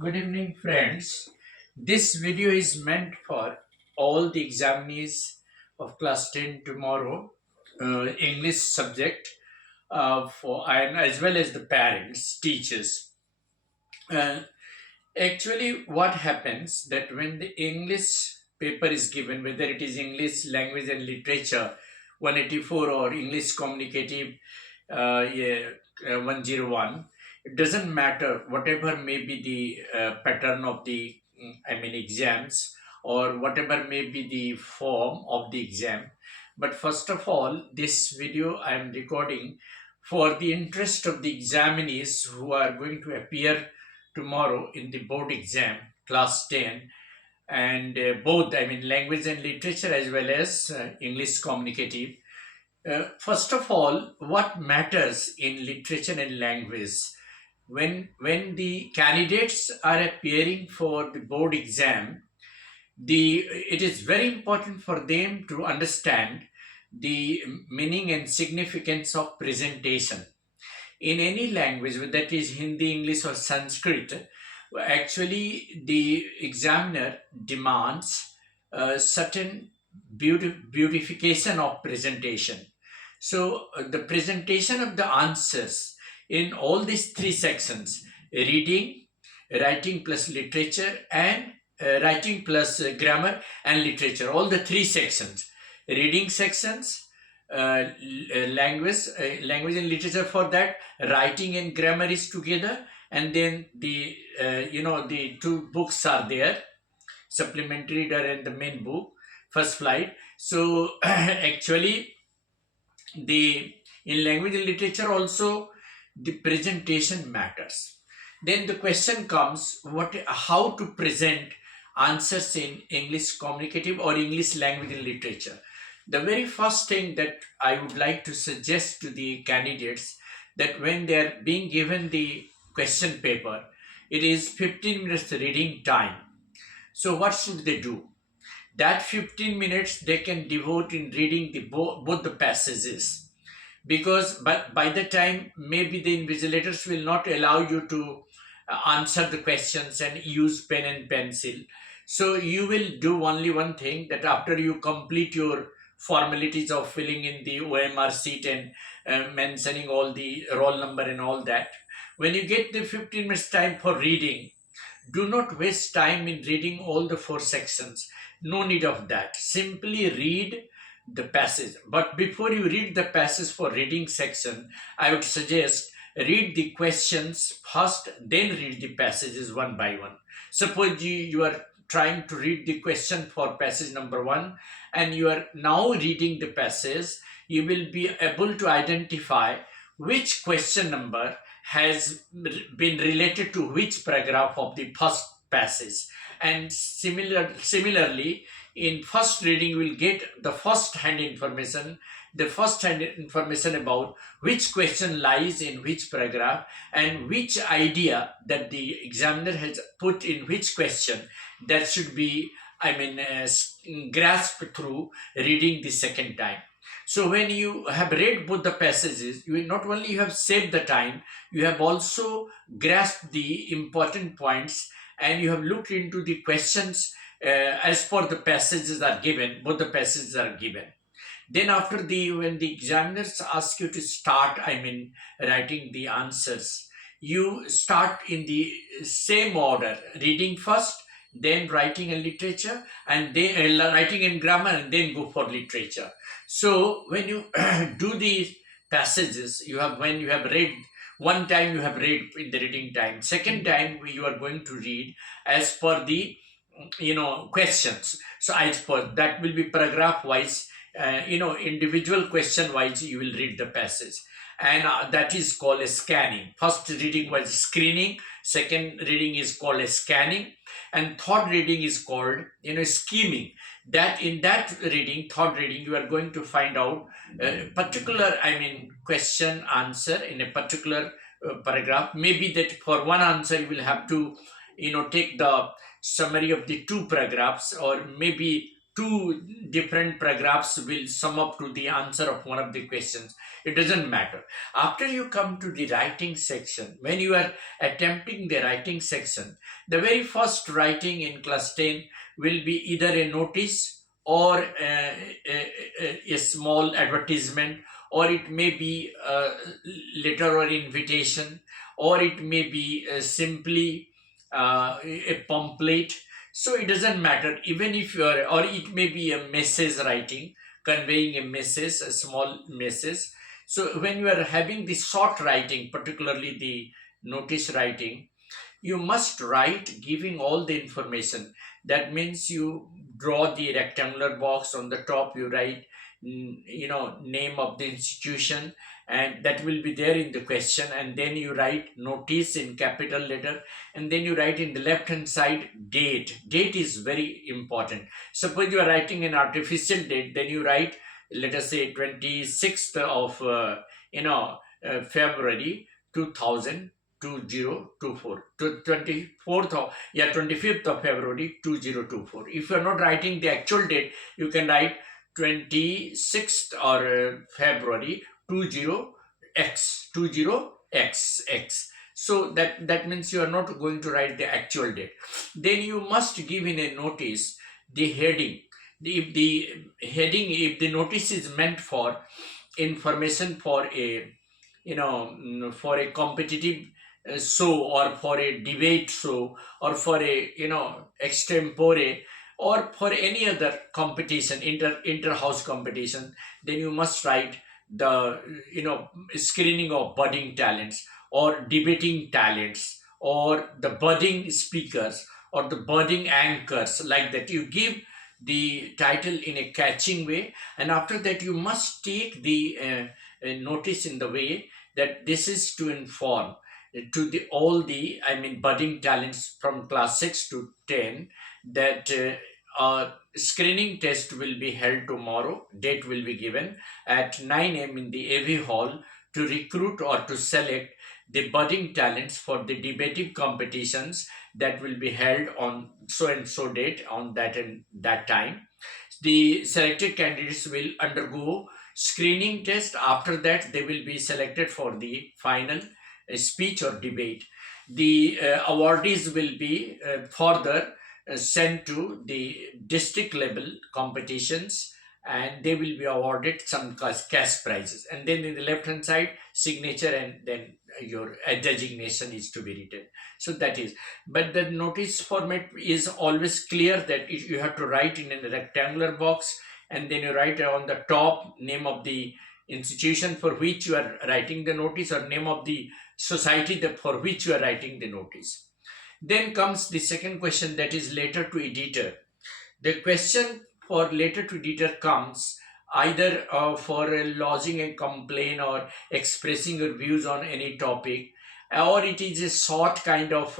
Good evening, friends. This video is meant for all the examinees of class 10 tomorrow, English subject, for and as well as the parents, teachers. Uh, Actually, what happens that when the English paper is given, whether it is English language and literature 184 or English communicative yeah, 101, it doesn't matter whatever may be the pattern of the exams, or whatever may be the form of the exam. But first of all, this video I am recording for the interest of the examinees who are going to appear tomorrow in the board exam class 10, and both language and literature as well as English communicative. First of all, what matters in literature and language, when the candidates are appearing for the board exam, the it is very important for them to understand the meaning and significance of presentation in any language, whether that is Hindi, English, or Sanskrit. Actually, the examiner demands a certain beautification of presentation. So, the presentation of the answers in all these three sections: reading, writing plus literature, and writing plus grammar and literature, all the three sections, reading sections, language and literature for that, writing and grammar is together, and then the two books are there, supplementary reader and the main book, first flight. So actually, the in language and literature also, the presentation matters. Then the question comes, what how to present answers in English communicative or English language and literature. The very first thing that I would like to suggest to the candidates, that when they are being given the question paper, it is 15 minutes reading time. So what should they do? That 15 minutes they can devote in reading both the passages, because by the time maybe the invigilators will not allow you to answer the questions and use pen and pencil. So you will do only one thing, that after you complete your formalities of filling in the OMR sheet and mentioning all the roll number and all that, when you get the 15 minutes time for reading, do not waste time in reading all the four sections. No need of that. Simply read the passage. But before you read the passage for reading section, I would suggest read the questions first, then read the passages one by one. Suppose you are trying to read the question for passage number one, and you are now reading the passage, you will be able to identify which question number has been related to which paragraph of the first passage. And similarly, in first reading you will get the first hand information about which question lies in which paragraph, and which idea that the examiner has put in which question, that should be grasped through reading the second time. So when you have read both the passages, you not only you have saved the time, you have also grasped the important points, and you have looked into the questions as per the passages are given. Both the passages are given. Then after the when the examiners ask you to start, writing the answers, you start in the same order: reading first, then writing and literature, and then writing and grammar, and then go for literature. So when you do these passages, when you have read one time, you have read in the reading time. Second time you are going to read as per the questions. So as per that will be paragraph wise, individual question wise you will read the passage, and that is called a scanning. First reading was screening, second reading is called a scanning, and third reading is called scheming. That in that reading, third reading, you are going to find out a particular question answer in a particular paragraph. Maybe that for one answer you will have to take the summary of the two paragraphs, or maybe two different paragraphs will sum up to the answer of one of the questions. It doesn't matter. After you come to the writing section, when you are attempting the writing section, the very first writing in class 10 will be either a notice or a small advertisement, or it may be a letter or invitation, or it may be simply a pamphlet. So it doesn't matter, even if you are, or it may be a message writing, conveying a message, a small message. So when you are having the short writing, particularly the notice writing, you must write giving all the information. That means you draw the rectangular box. On the top you write name of the institution, and that will be there in the question, and then you write notice in capital letter, and then you write in the left hand side date is very important. Suppose you are writing an artificial date, then you write, let us say, 26th of February 2000 2024 to 24th of 25th of February 2024. If you are not writing the actual date, you can write 26th or February 20XX. So that means you are not going to write the actual date. Then you must give in a notice the heading. If the notice is meant for information for a for a competitive show, or for a debate show, or for a extempore, or for any other competition, inter house competition, then you must write the screening of budding talents, or debating talents, or the budding speakers, or the budding anchors, like that. You give the title in a catching way, and after that you must take the notice in the way that this is to inform to the all the budding talents from class 6 to 10 that screening test will be held tomorrow. Date will be given at 9 a.m. in the AV hall to recruit or to select the budding talents for the debating competitions that will be held on so and so date on that and that time. The selected candidates will undergo screening test. After that, they will be selected for the final speech or debate. The awardees will be further sent to the district level competitions, and they will be awarded some cash prizes. And then in the left hand side, signature, and then your designation is to be written. So that is, but the notice format is always clear that you have to write in a rectangular box, and then you write on the top name of the institution for which you are writing the notice, or name of the society for which you are writing the notice. Then comes the second question, that is letter to editor. The question for letter to editor comes either for lodging a complaint or expressing your views on any topic, or it is a short kind of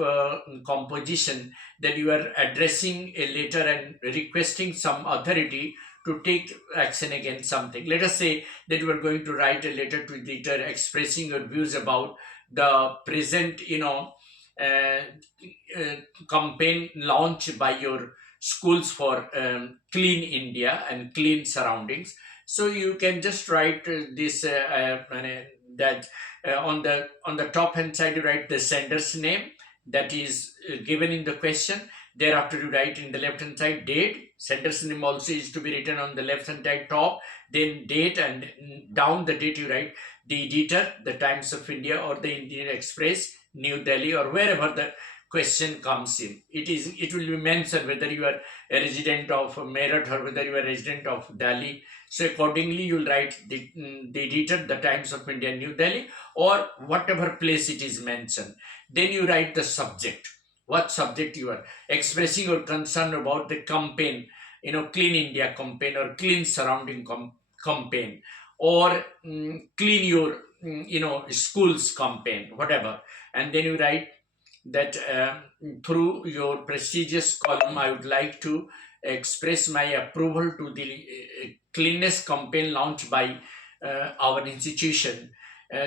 composition that you are addressing a letter and requesting some authority to take action against something. Let us say that you are going to write a letter to the editor expressing your views about the present campaign launched by your schools for clean India and clean surroundings. So you can just write this that on the top hand side you write the sender's name that is given in the question. Thereafter you write in the left hand side date. Sender's name also is to be written on the left hand side top, then date, and down the date you write the editor, the Times of India or the Indian Express, New Delhi, or wherever the question comes in. It will be mentioned whether you are a resident of Meerut or whether you are a resident of Delhi. So accordingly you will write the editor, the Times of India, New Delhi, or whatever place it is mentioned. Then you write the subject. What subject you are expressing your concern about the campaign, clean India campaign, or clean surrounding campaign, or clean your schools campaign, whatever. And then you write that through your prestigious column I would like to express my approval to the cleanness campaign launched by our institution.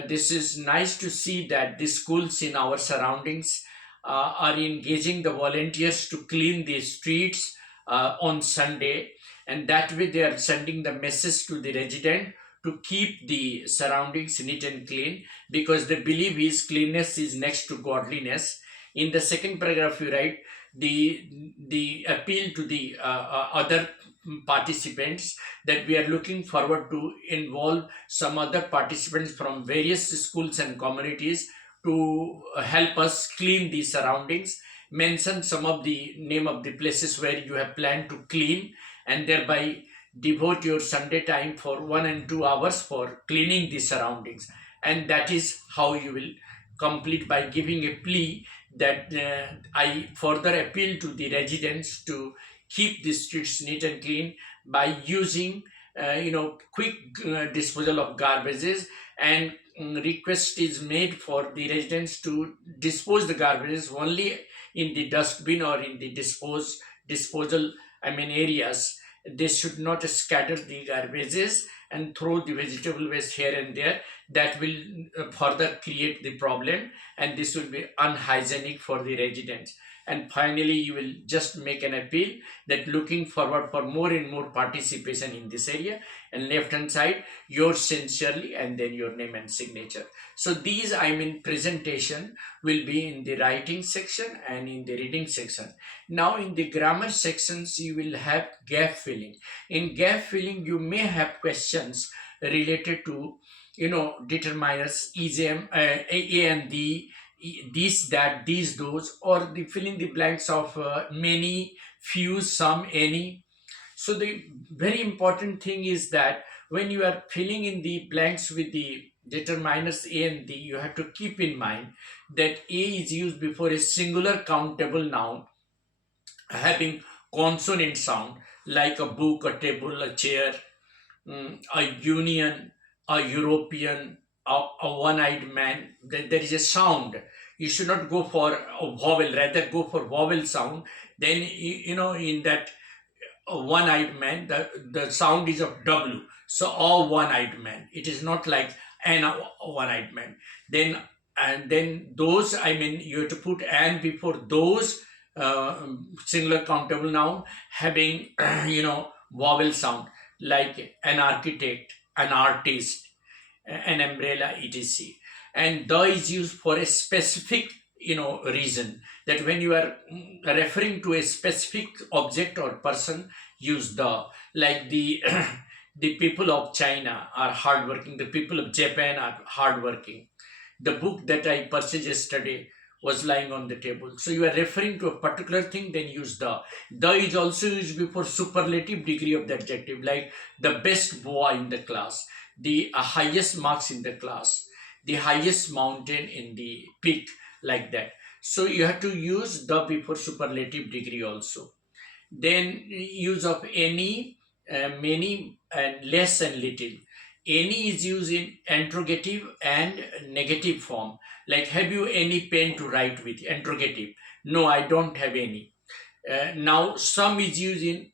This is nice to see that the schools in our surroundings are engaging the volunteers to clean the streets on Sunday, and that way they are sending the message to the resident to keep the surroundings neat and clean, because they believe is cleanness is next to godliness. In the second paragraph, you write the appeal to the other participants, that we are looking forward to involve some other participants from various schools and communities to help us clean the surroundings. Mention some of the name of the places where you have planned to clean, and thereby devote your Sunday time for 1 and 2 hours for cleaning the surroundings. And that is how you will complete by giving a plea that I further appeal to the residents to keep the streets neat and clean by using quick disposal of garbages, and request is made for the residents to dispose the garbages only in the dustbin or in the disposal areas. They should not scatter the garbages and throw the vegetable waste here and there. That will further create the problem, and this will be unhygienic for the residents. And finally, you will just make an appeal that looking forward for more and more participation in this area, and left hand side yours sincerely, and then your name and signature. So these presentation will be in the writing section and in the reading section. Now in the grammar sections you will have gap filling. In gap filling you may have questions related to determiners, EJM, A and the, this, that, these, those, or the filling the blanks of many, few, some, any. So the very important thing is that when you are filling in the blanks with the determiners A and D, you have to keep in mind that A is used before a singular countable noun having consonant sound, like a book, a table, a chair, a union, a European, a one-eyed man. There is a sound. You should not go for a vowel, rather go for vowel sound. Then in that one-eyed man, the sound is of W. So a one-eyed man. It is not like an one-eyed man. Then those, you have to put "and" before those singular countable noun having vowel sound, like an architect, an artist, an umbrella, etc. And "the" is used for a specific reason, that when you are referring to a specific object or person, use "the." Like the the people of China are hardworking, the people of Japan are hardworking. The book that I purchased yesterday was lying on the table. So you are referring to a particular thing, then use "the." "The" is also used before superlative degree of the adjective, like the best boy in the class, the highest marks in the class, the highest mountain in the peak, like that. So you have to use "the" before superlative degree also. Then use of "any," "many," and "less" and "little." Any is used in interrogative and negative form. Like, have you any pen to write with? Interrogative. No, I don't have any. Now, some is used in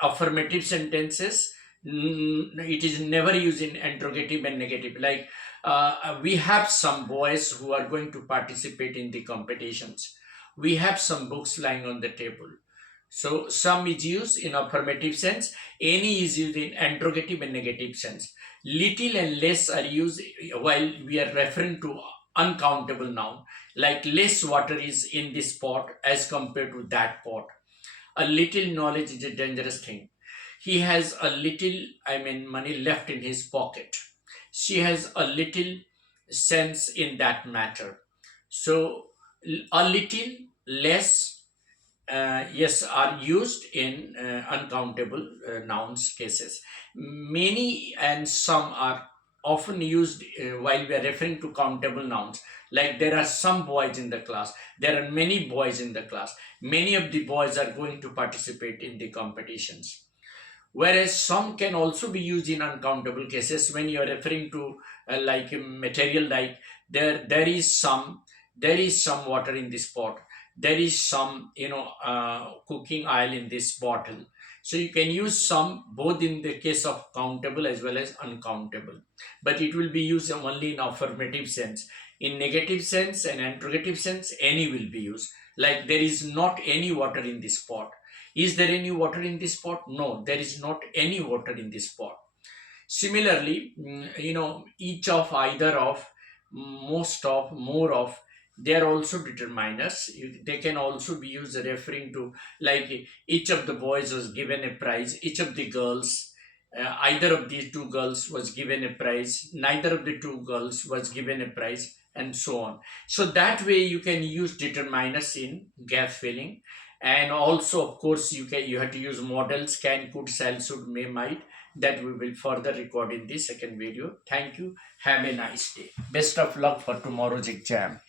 affirmative sentences. It is never used in interrogative and negative. Like, we have some boys who are going to participate in the competitions. We have some books lying on the table. So some is used in affirmative sense. Any is used in interrogative and negative sense. Little and less are used while we are referring to uncountable noun. Like, less water is in this pot as compared to that pot. A little knowledge is a dangerous thing. He has a little, money left in his pocket. She has a little sense in that matter. So a little, less, yes, are used in uncountable nouns cases. Many and some are often used while we are referring to countable nouns. Like, there are some boys in the class, there are many boys in the class, many of the boys are going to participate in the competitions. Whereas some can also be used in uncountable cases when you are referring to like a material, like there is some water in this pot, there is some cooking oil in this bottle. So you can use some both in the case of countable as well as uncountable, but it will be used only in affirmative sense. In negative sense and interrogative sense, any will be used. Like, there is not any water in this pot. Is there any water in this pot? No, there is not any water in this pot. Similarly, each of, either of, most of, more of, they are also determiners. They can also be used referring to, like, each of the boys was given a prize, each of the girls, either of these two girls was given a prize, neither of the two girls was given a prize, and so on. So that way you can use determiners in gap filling. And also, of course, you have to use models: can, could, shall, should, may, might. That we will further record in the second video. Thank you. Have a nice day. Best of luck for tomorrow's exam.